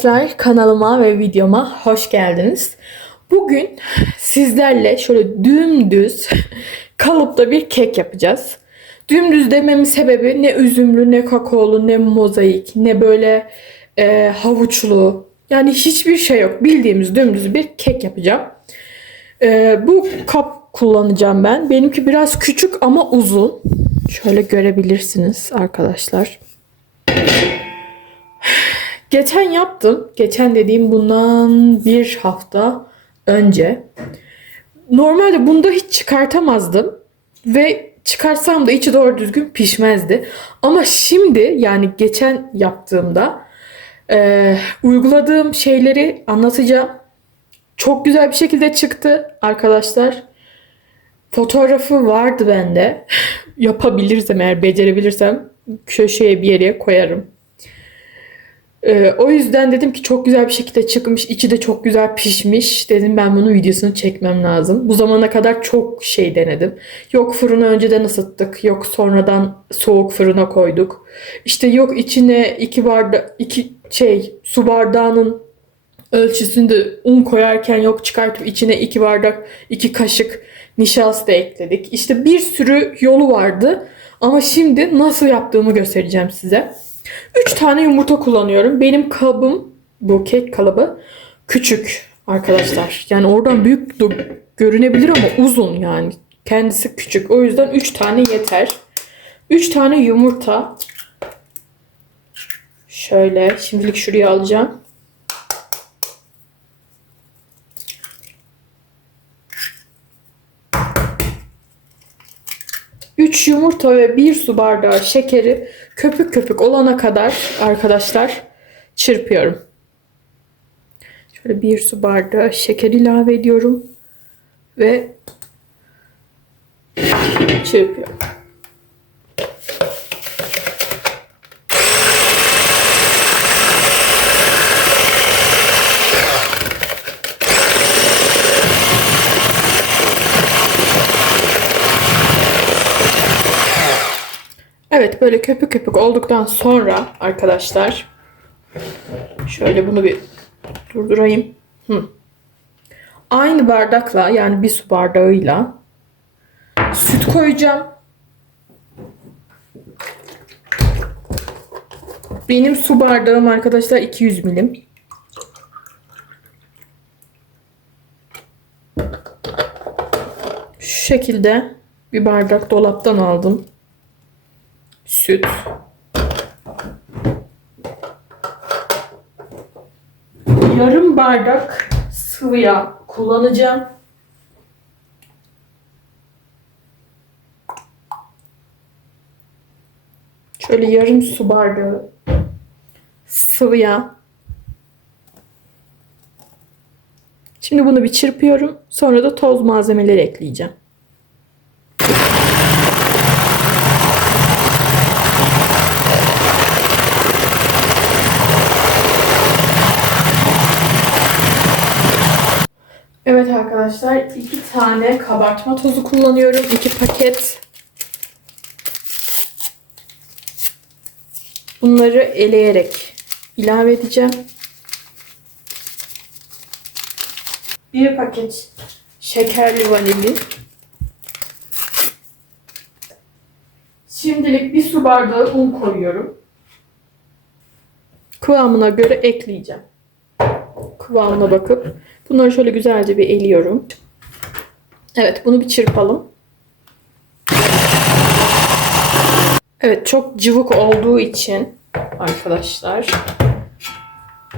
Arkadaşlar kanalıma ve videoma hoş geldiniz. Bugün sizlerle şöyle dümdüz kalıpta bir kek yapacağız. Dümdüz dememin sebebi ne üzümlü, ne kakaolu, ne mozaik, ne böyle e, havuçlu. Yani hiçbir şey yok. Bildiğimiz dümdüz bir kek yapacağım. E, bu kap kullanacağım ben. Benimki biraz küçük ama uzun. Şöyle görebilirsiniz arkadaşlar. Geçen yaptım. Geçen dediğim bundan bir hafta önce. Normalde bunda hiç çıkartamazdım. Ve çıkarsam da içi doğru düzgün pişmezdi. Ama şimdi yani geçen yaptığımda e, uyguladığım şeyleri anlatacağım. Çok güzel bir şekilde çıktı arkadaşlar. Fotoğrafı vardı bende. Yapabilirsem eğer becerebilirsem köşeye bir yere koyarım. Ee, o yüzden dedim ki çok güzel bir şekilde çıkmış. içi de çok güzel pişmiş. Dedim ben bunun videosunu çekmem lazım. Bu zamana kadar çok şey denedim. Yok fırını önceden ısıttık. Yok sonradan soğuk fırına koyduk. İşte yok içine iki bardak iki şey su bardağının ölçüsünde un koyarken yok çıkartıp içine iki bardak iki kaşık nişasta ekledik. İşte bir sürü yolu vardı. Ama şimdi nasıl yaptığımı göstereceğim size. 3 tane yumurta kullanıyorum. Benim kabım bu kek kalıbı küçük arkadaşlar. Yani oradan büyük görünebilir ama uzun yani. Kendisi küçük. O yüzden 3 tane yeter. 3 tane yumurta. Şöyle şimdilik şuraya alacağım. Üç yumurta ve bir su bardağı şekeri köpük köpük olana kadar arkadaşlar çırpıyorum. Şöyle bir su bardağı şeker ilave ediyorum ve çırpıyorum. Evet böyle köpük köpük olduktan sonra arkadaşlar şöyle bunu bir durdurayım. Hı. Aynı bardakla yani bir su bardağıyla süt koyacağım. Benim su bardağım arkadaşlar 200 milim. Şu şekilde bir bardak dolaptan aldım süt, yarım bardak sıvı yağ kullanacağım. Şöyle yarım su bardağı sıvı yağ. Şimdi bunu bir çırpıyorum. Sonra da toz malzemeleri ekleyeceğim. Evet arkadaşlar iki tane kabartma tozu kullanıyorum. iki paket. Bunları eleyerek ilave edeceğim. Bir paket şekerli vanilin. Şimdilik bir su bardağı un koyuyorum. Kıvamına göre ekleyeceğim. Kıvamına bakıp Bunları şöyle güzelce bir eliyorum. Evet bunu bir çırpalım. Evet çok cıvık olduğu için arkadaşlar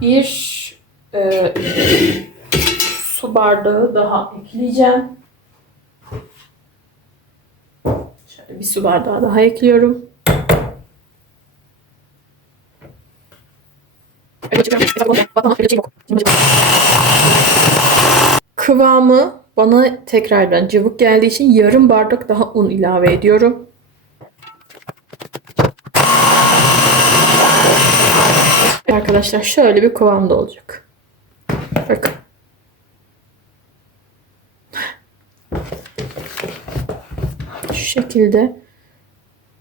bir e, su bardağı daha ekleyeceğim. Şöyle bir su bardağı daha ekliyorum. Kıvamı bana tekrardan cıvık geldiği için yarım bardak daha un ilave ediyorum. Arkadaşlar şöyle bir kıvamda olacak. Bakın. Şu şekilde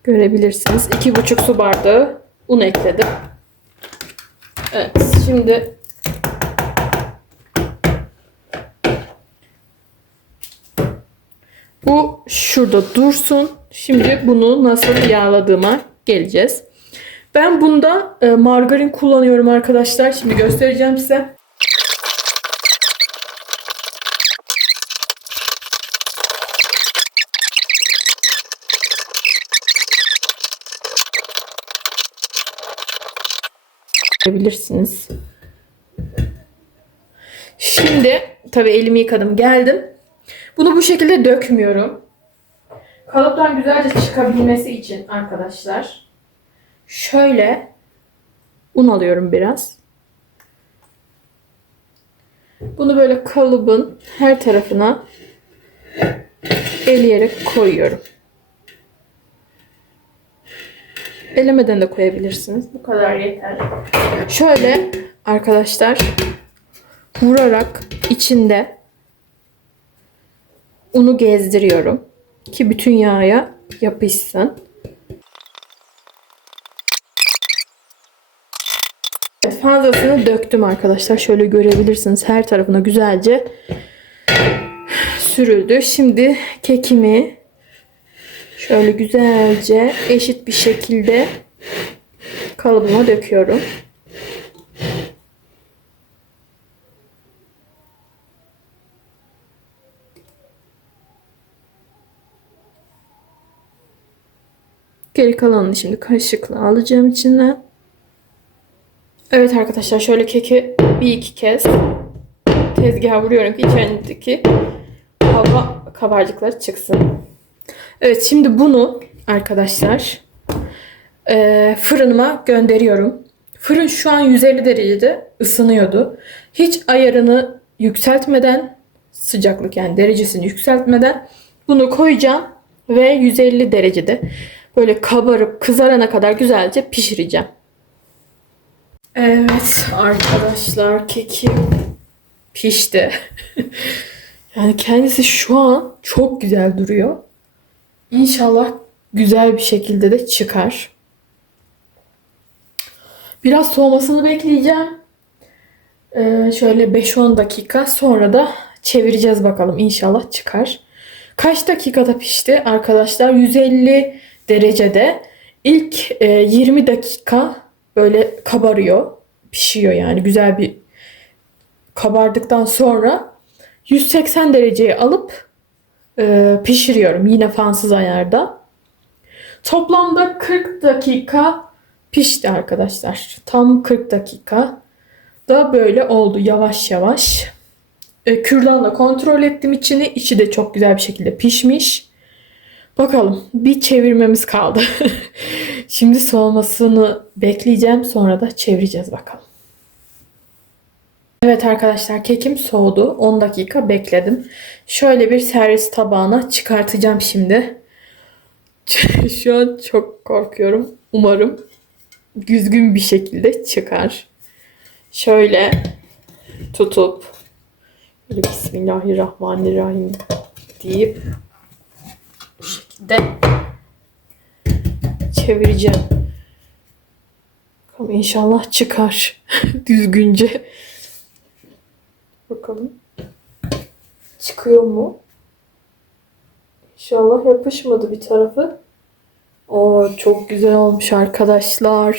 görebilirsiniz. 2,5 su bardağı un ekledim. Evet şimdi bu şurada dursun. Şimdi bunu nasıl yağladığıma geleceğiz. Ben bunda e, margarin kullanıyorum arkadaşlar. Şimdi göstereceğim size. Bilirsiniz. Şimdi tabii elimi yıkadım geldim. Bunu bu şekilde dökmüyorum. Kalıptan güzelce çıkabilmesi için arkadaşlar şöyle un alıyorum biraz. Bunu böyle kalıbın her tarafına eleyerek koyuyorum. Elemeden de koyabilirsiniz. Bu kadar yeter. Şöyle arkadaşlar vurarak içinde unu gezdiriyorum ki bütün yağa yapışsın. Fazlasını döktüm arkadaşlar. Şöyle görebilirsiniz. Her tarafına güzelce sürüldü. Şimdi kekimi şöyle güzelce eşit bir şekilde kalıbıma döküyorum. Geri kalanını şimdi kaşıkla alacağım içinden. Evet arkadaşlar şöyle keki bir iki kez tezgaha vuruyorum ki içerideki hava kabarcıkları çıksın. Evet şimdi bunu arkadaşlar e, fırınıma gönderiyorum. Fırın şu an 150 derecede ısınıyordu. Hiç ayarını yükseltmeden sıcaklık yani derecesini yükseltmeden bunu koyacağım ve 150 derecede böyle kabarıp kızarana kadar güzelce pişireceğim. Evet arkadaşlar kekim pişti. yani kendisi şu an çok güzel duruyor. İnşallah güzel bir şekilde de çıkar. Biraz soğumasını bekleyeceğim. Ee, şöyle 5-10 dakika sonra da çevireceğiz bakalım. İnşallah çıkar. Kaç dakikada pişti arkadaşlar? 150 derecede. İlk e, 20 dakika böyle kabarıyor. Pişiyor yani güzel bir kabardıktan sonra 180 dereceye alıp e, pişiriyorum. Yine fansız ayarda. Toplamda 40 dakika pişti arkadaşlar. Tam 40 dakika da böyle oldu yavaş yavaş. E, kürdanla kontrol ettim içini. İçi de çok güzel bir şekilde pişmiş. Bakalım bir çevirmemiz kaldı. Şimdi soğumasını bekleyeceğim. Sonra da çevireceğiz bakalım. Evet arkadaşlar kekim soğudu. 10 dakika bekledim. Şöyle bir servis tabağına çıkartacağım şimdi. Şu an çok korkuyorum. Umarım düzgün bir şekilde çıkar. Şöyle tutup Bismillahirrahmanirrahim deyip bu şekilde çevireceğim. Bakalım inşallah çıkar düzgünce. Bakalım. Çıkıyor mu? İnşallah yapışmadı bir tarafı. Oo çok güzel olmuş arkadaşlar.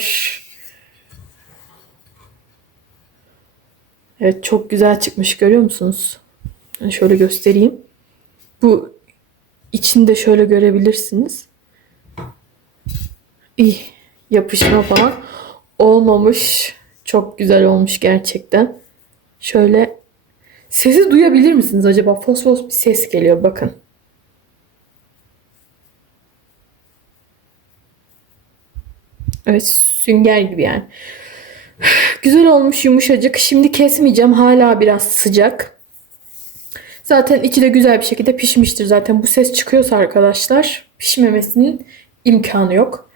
Evet çok güzel çıkmış görüyor musunuz? Ben şöyle göstereyim. Bu içinde şöyle görebilirsiniz. İyi yapışma falan olmamış. Çok güzel olmuş gerçekten. Şöyle sesi duyabilir misiniz acaba? Fos fos bir ses geliyor bakın. Evet sünger gibi yani. Güzel olmuş yumuşacık. Şimdi kesmeyeceğim. Hala biraz sıcak. Zaten içi de güzel bir şekilde pişmiştir. Zaten bu ses çıkıyorsa arkadaşlar pişmemesinin imkanı yok.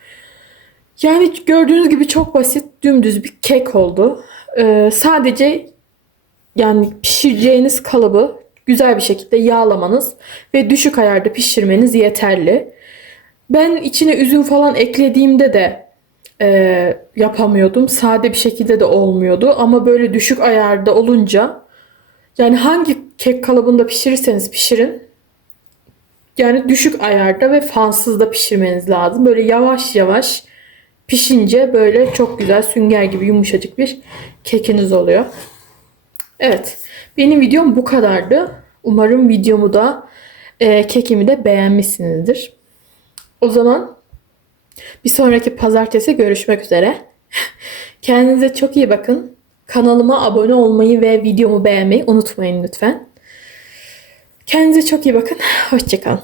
Yani gördüğünüz gibi çok basit dümdüz bir kek oldu. Ee, sadece yani pişireceğiniz kalıbı güzel bir şekilde yağlamanız ve düşük ayarda pişirmeniz yeterli. Ben içine üzüm falan eklediğimde de e, yapamıyordum. Sade bir şekilde de olmuyordu. Ama böyle düşük ayarda olunca yani hangi kek kalıbında pişirirseniz pişirin yani düşük ayarda ve fansız da pişirmeniz lazım. Böyle yavaş yavaş pişince böyle çok güzel sünger gibi yumuşacık bir kekiniz oluyor. Evet. Benim videom bu kadardı. Umarım videomu da e, kekimi de beğenmişsinizdir. O zaman bir sonraki pazartesi görüşmek üzere. Kendinize çok iyi bakın. Kanalıma abone olmayı ve videomu beğenmeyi unutmayın lütfen. Kendinize çok iyi bakın. Hoşçakalın.